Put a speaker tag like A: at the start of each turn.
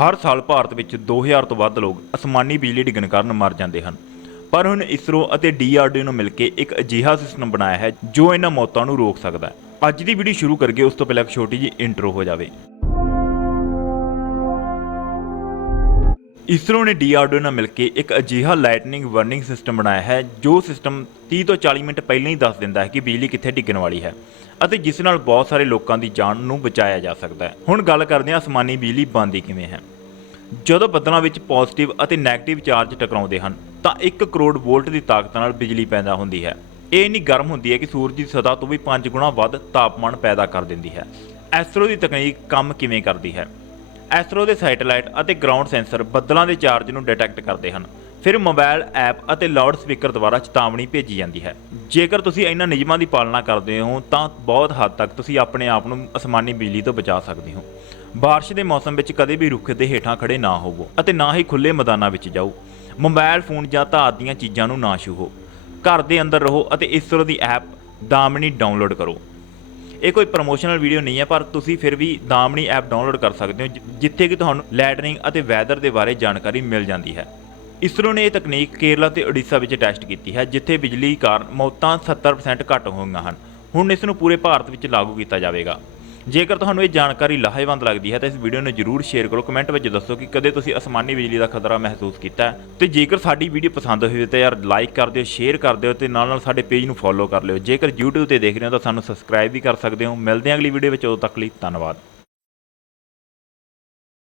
A: ਹਰ ਸਾਲ ਭਾਰਤ ਵਿੱਚ 2000 ਤੋਂ ਵੱਧ ਲੋਕ ਅਸਮਾਨੀ ਬਿਜਲੀ ਡਿੱਗਣ ਕਾਰਨ ਮਰ ਜਾਂਦੇ ਹਨ। ਪਰ ਹੁਣ ਇਸਰੋ ਅਤੇ ਡੀਆਰਡੀਓ ਨੂੰ ਮਿਲ ਕੇ ਇੱਕ ਅਜਿਹਾ ਸਿਸਟਮ ਬਣਾਇਆ ਹੈ ਜੋ ਇਹਨਾਂ ਮੌਤਾਂ ਨੂੰ ਰੋਕ ਸਕਦਾ ਹੈ। ਅੱਜ ਦੀ ਵੀਡੀਓ ਸ਼ੁਰੂ ਕਰਗੇ ਉਸ ਤੋਂ ਪਹਿਲਾਂ ਇੱਕ ਛੋਟੀ ਜਿਹੀ ਇੰਟਰੋ ਹੋ ਜਾਵੇ। ਇਸਰੋ ਨੇ ਡੀਆਰਡੀਓ ਨਾਲ ਮਿਲ ਕੇ ਇੱਕ ਅਜਿਹਾ ਲਾਈਟਨਿੰਗ ਵਾਰਨਿੰਗ ਸਿਸਟਮ ਬਣਾਇਆ ਹੈ, ਜੋ ਸਿਸਟਮ 30 ਤੋਂ 40 ਮਿੰਟ ਪਹਿਲਾਂ ਹੀ ਦੱਸ ਦਿੰਦਾ ਹੈ ਕਿ ਬਿਜਲੀ ਕਿੱਥੇ ਡਿੱਗਣ ਵਾਲੀ ਹੈ ਅਤੇ ਜਿਸ ਨਾਲ ਬਹੁਤ ਸਾਰੇ ਲੋਕਾਂ ਦੀ ਜਾਨ ਨੂੰ ਬਚਾਇਆ ਜਾ ਸਕਦਾ ਹੈ। ਹੁਣ ਗੱਲ ਕਰਦੇ ਹਾਂ ਅਸਮਾਨੀ ਬਿਜਲੀ ਬਣਦੀ ਕਿਵੇਂ ਹੈ। ਜਦੋਂ ਬੱਦਲਾਂ ਵਿੱਚ ਪੋਜ਼ਿਟਿਵ ਅਤੇ ਨੈਗੇਟਿਵ ਚਾਰਜ ਟਕਰਾਉਂਦੇ ਹਨ, ਤਾਂ 1 ਕਰੋੜ ਵੋਲਟ ਦੀ ਤਾਕਤ ਨਾਲ ਬਿਜਲੀ ਪੈਦਾ ਹੁੰਦੀ ਹੈ। ਇਹ ਇੰਨੀ ਗਰਮ ਹੁੰਦੀ ਹੈ ਕਿ ਸੂਰਜ ਦੀ ਸਤਹ ਤੋਂ ਵੀ 5 ਗੁਣਾ ਵੱਧ ਤਾਪਮਾਨ ਪੈਦਾ ਕਰ ਦਿੰਦੀ ਹੈ। ਐਸਟਰੋ ਦੀ ਤਕਨੀਕ ਕੰਮ ਕਿਵੇਂ ਕਰਦੀ ਹੈ? ਐਸਟਰੋ ਦੇ ਸੈਟੇਲਾਈਟ ਅਤੇ ਗਰਾਊਂਡ ਸੈਂਸਰ ਬੱਦਲਾਂ ਦੇ ਚਾਰਜ ਨੂੰ ਡਿਟੈਕਟ ਕਰਦੇ ਹਨ। ਫਿਰ ਮੋਬਾਈਲ ਐਪ ਅਤੇ ਲਾਊਡ ਸਪੀਕਰ ਦੁਆਰਾ ਚੇਤਾਵਨੀ ਭੇਜੀ ਜਾਂਦੀ ਹੈ। ਜੇਕਰ ਤੁਸੀਂ ਇਹਨਾਂ ਨਿਯਮਾਂ ਦੀ ਪਾਲਣਾ ਕਰਦੇ ਹੋ, ਤਾਂ ਬਹੁਤ ਹੱਦ ਤੱਕ ਤੁਸੀਂ ਆਪਣੇ ਆਪ ਨੂੰ ਅਸਮਾਨੀ ਬਿਜਲੀ ਤੋਂ ਬਚਾ ਸਕਦੇ ਹੋ। ਬਾਰਿਸ਼ ਦੇ ਮੌਸਮ ਵਿੱਚ ਕਦੇ ਵੀ ਰੁੱਖ ਦੇ ਹੇਠਾਂ ਖੜੇ ਨਾ ਹੋਵੋ ਅਤੇ ਨਾ ਹੀ ਖੁੱਲੇ ਮੈਦਾਨਾਂ ਵਿੱਚ ਜਾਓ। ਮੋਬਾਈਲ ਫੋਨ ਜਾਂ ਧਾਤ ਦੀਆਂ ਚੀਜ਼ਾਂ ਨੂੰ ਨਾ ਛੂਹੋ। ਘਰ ਦੇ ਅੰਦਰ ਰਹੋ ਅਤੇ ਇਸਰੋ ਦੀ ਐਪ ਦਾਮਣੀ ਡਾਊਨਲੋਡ ਕਰੋ। ਇਹ ਕੋਈ ਪ੍ਰੋਮੋਸ਼ਨਲ ਵੀਡੀਓ ਨਹੀਂ ਹੈ, ਪਰ ਤੁਸੀਂ ਫਿਰ ਵੀ ਦਾਮਣੀ ਐਪ ਡਾਊਨਲੋਡ ਕਰ ਸਕਦੇ ਹੋ ਜਿੱਥੇ ਕਿ ਤੁਹਾਨੂੰ ਲਾਈਟਨਿੰਗ ਅਤੇ ਵੈਦਰ ਦੇ ਬਾਰੇ ਜਾਣਕਾਰੀ ਮਿਲ ਜਾਂਦੀ ਹੈ। ਇਸਰੋ ਨੇ ਇਹ ਤਕਨੀਕ ਕੇਰਲਾ ਤੇ ਓਡੀਸ਼ਾ ਵਿੱਚ ਟੈਸਟ ਕੀਤੀ ਹੈ, ਜਿੱਥੇ ਬਿਜਲੀ ਕਾਰਨ ਮੌਤਾਂ 70% ਘੱਟ ਹੋਈਆਂ ਹਨ। ਹੁਣ ਇਸ ਨੂੰ ਪੂਰੇ ਭਾਰਤ ਵਿੱਚ ਲਾਗੂ ਕੀਤਾ ਜਾਵੇਗਾ। ਜੇਕਰ ਤੁਹਾਨੂੰ ਇਹ ਜਾਣਕਾਰੀ ਲਾਹੇਵੰਦ ਲੱਗਦੀ ਹੈ ਤਾਂ ਇਸ ਵੀਡੀਓ ਨੂੰ ਜਰੂਰ ਸ਼ੇਅਰ ਕਰੋ, ਕਮੈਂਟ ਵਿੱਚ ਦੱਸੋ ਕਿ ਕਦੇ ਤੁਸੀਂ ਅਸਮਾਨੀ ਬਿਜਲੀ ਦਾ ਖਤਰਾ ਮਹਿਸੂਸ ਕੀਤਾ ਹੈ। ਤੇ ਜੇਕਰ ਸਾਡੀ ਵੀਡੀਓ ਪਸੰਦ ਹੋਵੇ ਤਾਂ ਯਾਰ ਲਾਈਕ ਕਰ ਦਿਓ, ਸ਼ੇਅਰ ਕਰ ਦਿਓ ਤੇ ਨਾਲ ਨਾਲ ਸਾਡੇ ਪੇਜ ਨੂੰ ਫੋਲੋ ਕਰ ਲਿਓ। ਜੇਕਰ YouTube ਤੇ ਦੇਖ ਰਹੇ ਹੋ ਤਾਂ ਸਾਨੂੰ ਸਬਸਕ੍ਰਾਈਬ ਵੀ ਕਰ ਸਕਦੇ ਹੋ। ਮਿਲਦੇ ਹਾਂ ਅਗਲੀ ਵੀਡੀਓ ਵਿੱਚ, ਉਦੋਂ ਤੱਕ ਲਈ ਧੰਨਵਾਦ।